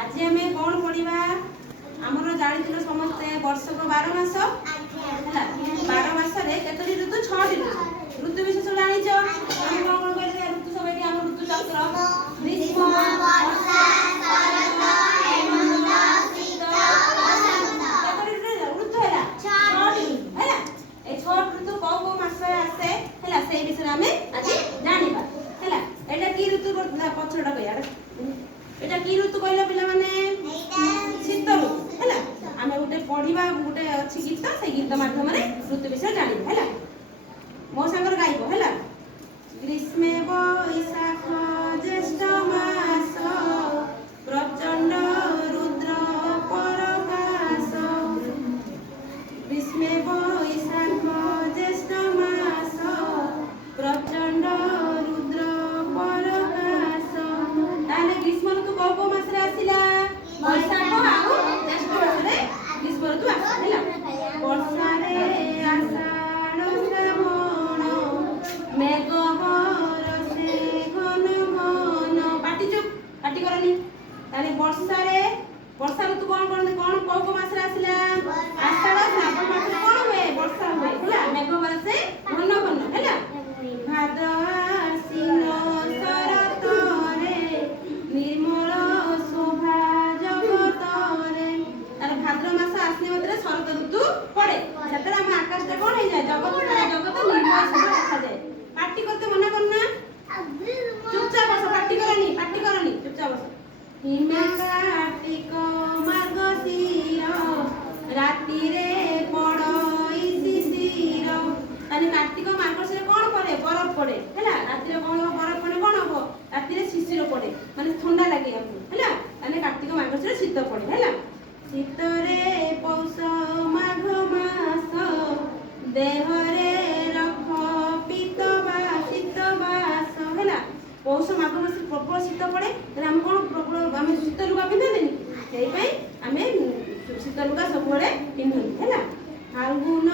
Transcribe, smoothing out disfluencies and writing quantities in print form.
आज आम कौन पढ़ा आमर जानी समस्ते वर्षक 12 मास है 12 मासरे केतोटी ऋतु 6टी ऋतु विशेष जानी कौन कौन कहते ऋतु सब ये ऋतु चक्र ग्रीष्म वर्षा शरत हेमंत शीत बसंत केतोटी ऋतु है 6टी है ए 6 ऋतु कौ कौ मास आसे है से विषय आम आज जानिबा है एटा की ऋतु पछड़ा कहया एटा की ऋतु कहला पिला माने शीत ऋतु है आम गोटे पढ़ा गोटे अच्छी गीत से गीत माध्यम ऋतु विषय जान है मो सांगर गाइब है ग्रीष्मे वैशाख ज्येष्ठ मास प्रचंड रुद्र परकाश ग्रीष्मे वैशाख ज्येष्ठ मास प्रचंड रुद्र परकाश ताले ग्रीष्म ऋतु कौ कौ मास आसिला वैशाख आउ ज्येष्ठ मास ग्रीष्म ऋतु आसिला वर्षा रे आषाढ़ श्रावण मेघ बरसे घन घन पाटी चुप पाटी करनी ताले वर्षा ऋतु कौन कौन कौन कौ कौ मास आसिला आषाढ़ श्रावण मास कौन हुए वर्षा हुए है मेघ बरसे घन घन है भाद्र आश्विन शरत रे निर्मल शोभा जगत रे तार भाद्र मास आसने मात्रे शरत ऋतु पड़े सेतरे हम आकाशटा कोन हो जाए जगत जगत निर्मल शोभा देखा जाए पार्टी करते मना करना चुपचाप बस पार्टी करनी चुपचाप बस हिमे कार्तिक मार्गशीर राति रे पड़ई शिशिर ताने कार्तिक मार्गशीर कोन पड़े बरफ पड़े हैला राति रे कोन बरफ पड़े कोन हो राति रे शिशिर पड़े माने ठंडा लागे हमको हैला ताने कार्तिक मार्गशीर शीत पड़े हैला शीत रे पौष माघ मास देह रे रख शीतबास हैला पौष माघ मास प्रबल शीत पड़े हम कोन प्रबल हम शीत लुगा पिंधनी सेई पई हमें शीत लुगा सब बड़े पिंधनी हैला फाल्गुन